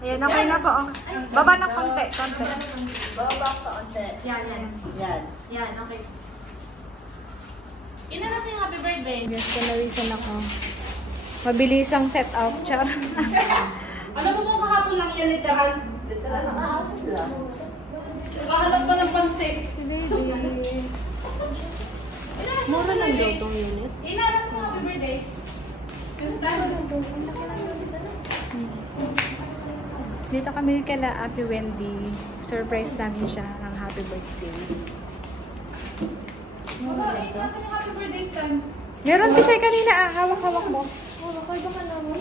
Ayan, okay na po. Baba na konti, konti. Baba konti. Yan, yan. Yan. Yan, okay. Ina na sa'yo happy birthday. Yes, palawisan ako. Mabilisang set up, char. Alam mo kung kahapon lang yan, literal. Literal na kahapon lang. Nakahalap pa ng pansit. Mura lang daw itong unit. Ina na sa'yo happy birthday. Gusto? Dito kami kala Ate Wendy. Surprise namin siya ng happy birthday. Nasa yung happy birthday stand. Meron din siya kanina, hawak-hawak mo.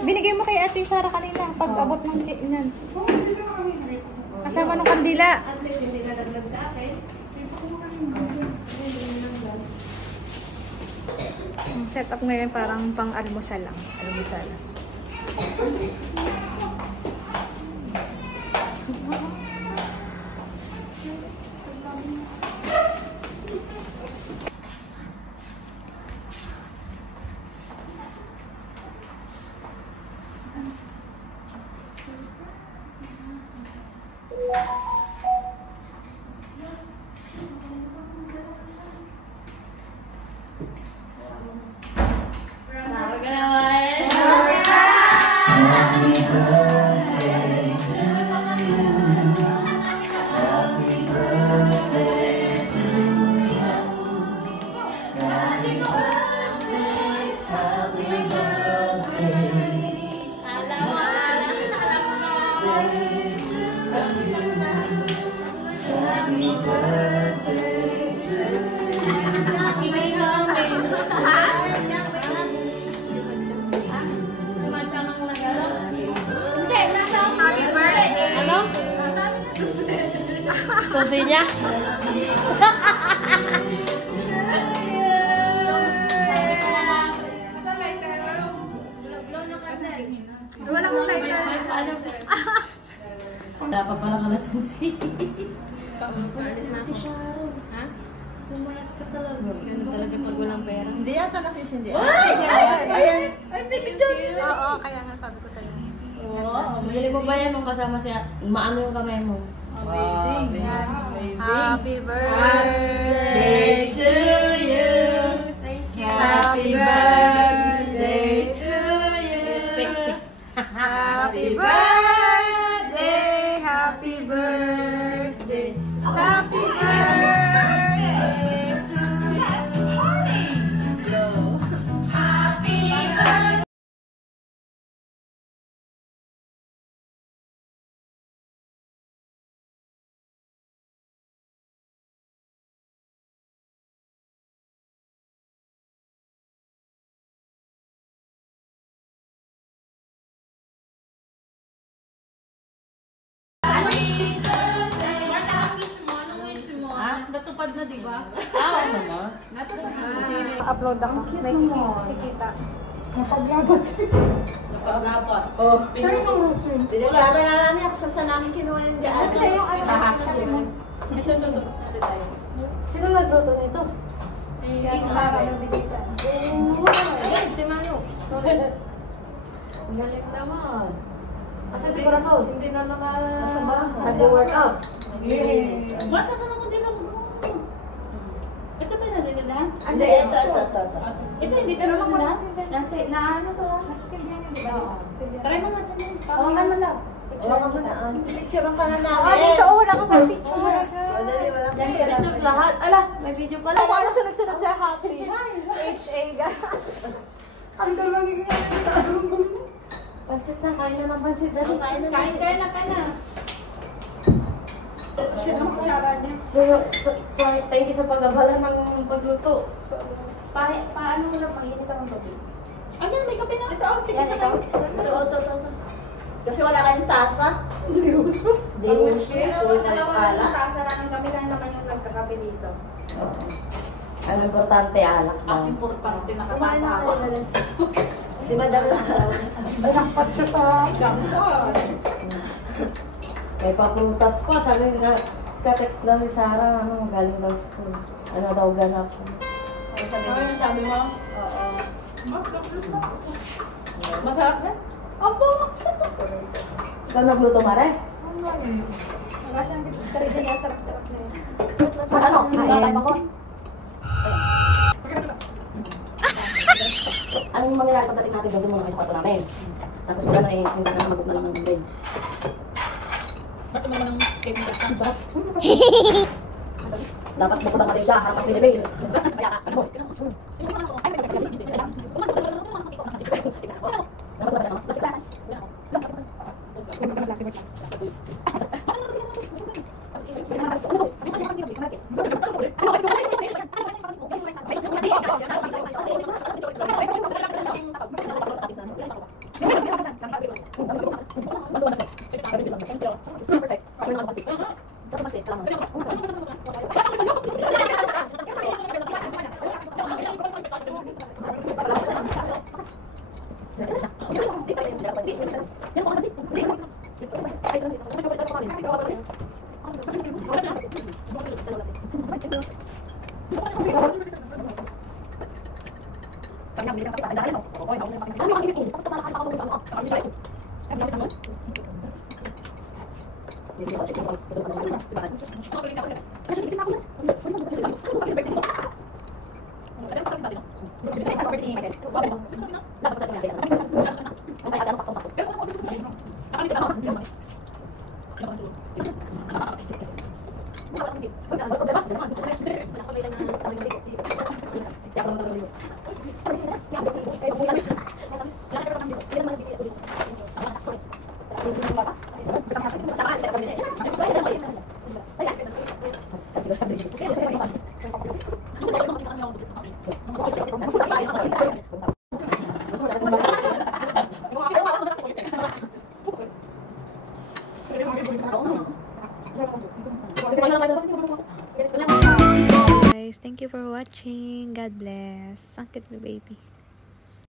Binigay mo kay Ate Sarah kanina, pag-abot ng yan. Kasama ng kandila. At least hindi nadagdag sa akin. Ang setup ngayon parang pang-almusal lang. Almusal. Susi niya? Walang lighter. Dapat pala ka na susi. Alis na ako. Ha? Lumayat ka talaga. Ganun talaga pag walang pera. Hindi yata nasisindi. Ayan. Ay, baby John! Oo, kaya nga sabi ko sa'yo. Oo. Bili mo ba yan nung kasama siya? Maano yung kamay mo? Amazing. Happy birthday to you. Thank you. Happy birthday to you. Happy birthday. Happy birthday. Happy birthday to you. Natupad na, di ba? Oo naman. Natupad na. Upload ako. May kikita. Napaglabat. Napaglapat. Oh. Pinaglaban na namin ako sa namin kinuha yung dyan. Ito yung ano. Ito. Sino nagluto nito? Si Sarah yung bilisan. Ayan, Timano. Sorry. Ang galing naman. Kasi si Corazon. Hindi na Nasa bahay. Nag-workout. Yes. Masa sa naman din ako. Ito ba na din na? Hindi, ito. Ito hindi ka naman na. Nasi, na ano to? Nasasimbihan niya, di ba? Try mo nga sa mga. Pawangan mo lang. Wala ka na. Picture ka na namin. Ah, dito, wala ka pang picture. Wala. Picture lahat. Ala, may video pala. Paano sunod-sunod sa happy? HA ga. Ang dalawa ni Pansit na, kain na ng pansit. Kain na. So, thank you sa pag-abala ng pagluto. Paano mo na pag-init ang tubig? Ano, may kape na. Ito, ito. Kasi wala kayong tasa. Hindi uso. Hindi uso. Dalawang tasa lang kami lang naman yung nagkakape dito. Ang importante, alak Ang importante nakatasa ako. Si Madam lang. Sinakpat siya sa... May paprutas pa. Sabi nga, ka-text daw ni Sarah, galing daw school. Ano daw ganap. Ano yung sabi mo? Oo. Masarap na? Opo. Ikaw nagluto, Mare? Wala siyang tips ka rin na sarap-sarap na yun. Ano? Kain. Anong mangyayari pagdating natin doon muna kayo sa kwarto namin? Tapos wala na eh, minsan na mag-book na lang ng bed. Ba't naman ng cake ng basta? Dapat bukod ang siya, harap ang Philippines. Guys, thank you for watching. God bless. Ang cute na baby.